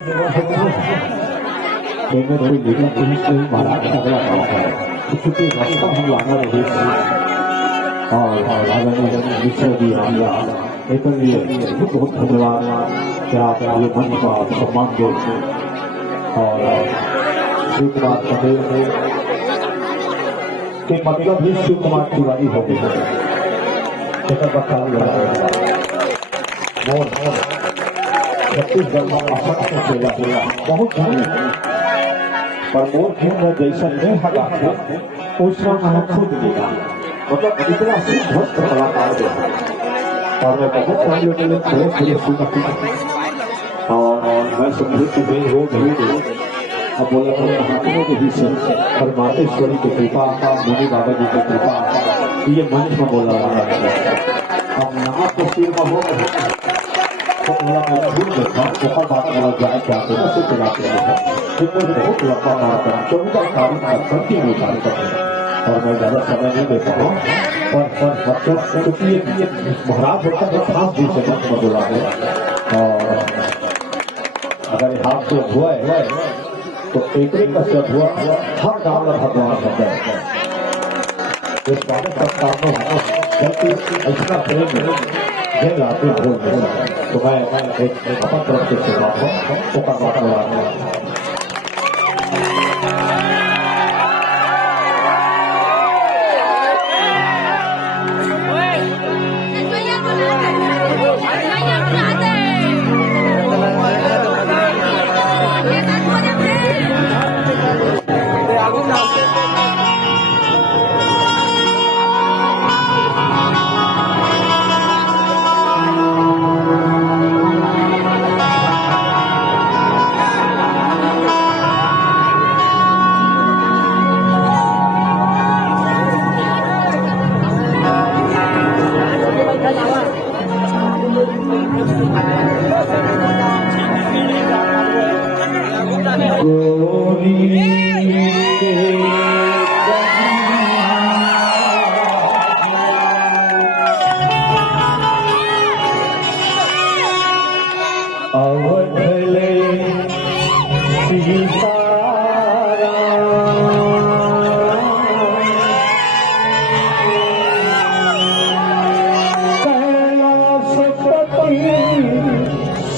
मैंने कोई लेकिन पुलिस ने महाराज का अगला काम है क्योंकि रास्ता हम लाना रहे और राजा ने मिश्र जी राजा एक बहुत बहुत धन्यवाद क्या आप ये मंच का सम्मान दे और शिव कुमार पटेल ने के मतलब भी शिव कुमार तिवारी हो गए छत्तीसगढ़ में आशा सेवा किया बहुत पर मोर खेल जैसा नहीं हटा उसका मैंने खुद लिया मतलब इतना सिद्ध कलाकार और मैं बहुत सारे लोगों ने बहुत सुना और मैं संगीत में वो नहीं अब बोला हाथों के भी से और मातेश्वरी की कृपा मुनि बाबा जी की कृपा ये मंच में बोला रहा है अब यहाँ तस्वीर में हो तो बोला मैं भूल देखा बहुत बात बोला जाए क्या तो ऐसे चलाते हैं जिसमें बहुत लंबा कार्यक्रम 14 तारीख का कंटिन्यू कार्यक्रम और मैं ज़्यादा समय नहीं देता हूँ पर बच्चों क्योंकि ये महाराज होता है खास दिन से मंच में बोला है और अगर हाथ से हुआ है तो एक का सब हुआ हर गाँव में भगवान होता है इस स्वागत सत्कार में बल्कि ऐसा प्रेम ये लाते हो तो मैं अपना तरफ से बात हूँ तो बात हो रहा है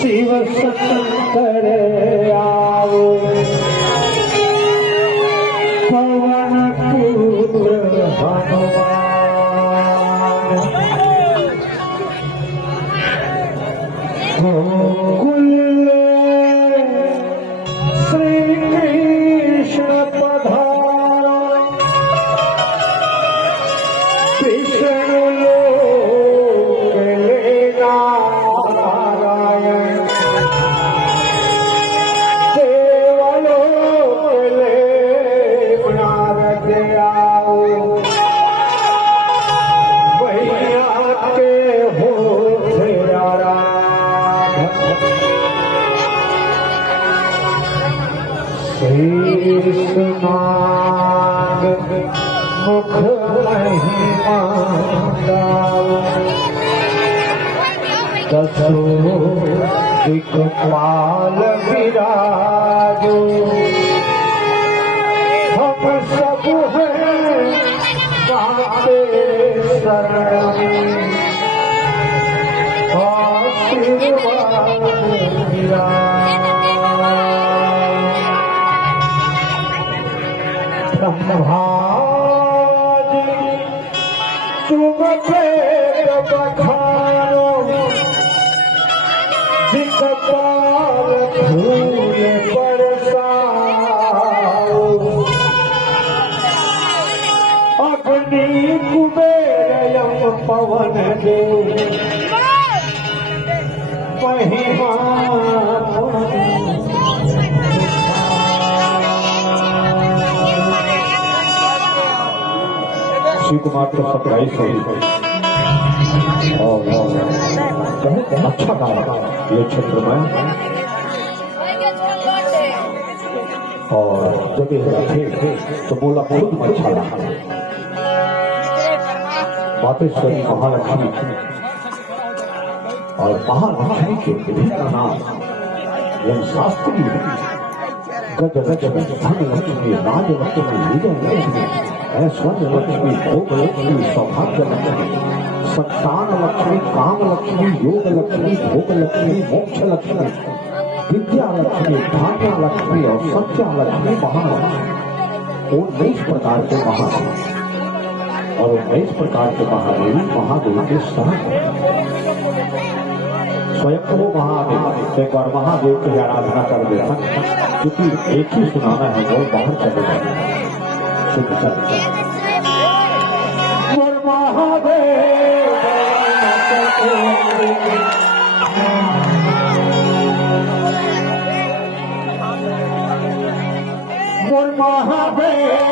शिव शंकर आओ पवन पुत्र हनुमान श्री कृष्ण पधारा विष्णु लोक लेना नाग मुख महिमा दसो दिक्पाल विराजो हम सब हैं तेरे शरण में आशीर्वाद मिला तुम बखानो जिस पाल फूल बरसाओ अग्नि कुबेर यम पवन दे महिमा शिव कुमार तो सरप्राइज हुई और बहुत अच्छा गाना ये क्षेत्र में और जब थे तो बोला बहुत अच्छा लगा मातेश्वरी महालक्ष्मी और महालक्ष्मी के विभिन्न नाम यह शास्त्री गज गज धन लक्ष्मी राज लक्ष्मी विजय लक्ष्मी ऐश्वर्य लक्ष्मी भोग लक्ष्मी सौभाग्य लक्ष्मी संतान लक्ष्मी काम लक्ष्मी योग लक्ष्मी भोग लक्ष्मी मोक्ष लक्ष्मी विद्या लक्ष्मी धान्य लक्ष्मी और सत्या लक्ष्मी महालक्ष्मी 19 प्रकार के महादेव और 19 प्रकार के महादेवी महादेव के शरण स्वयं वो महादेव एक बार महादेव की आराधना कर देता क्योंकि एक ही सुनाना है वो बाहर चले जाए महादेव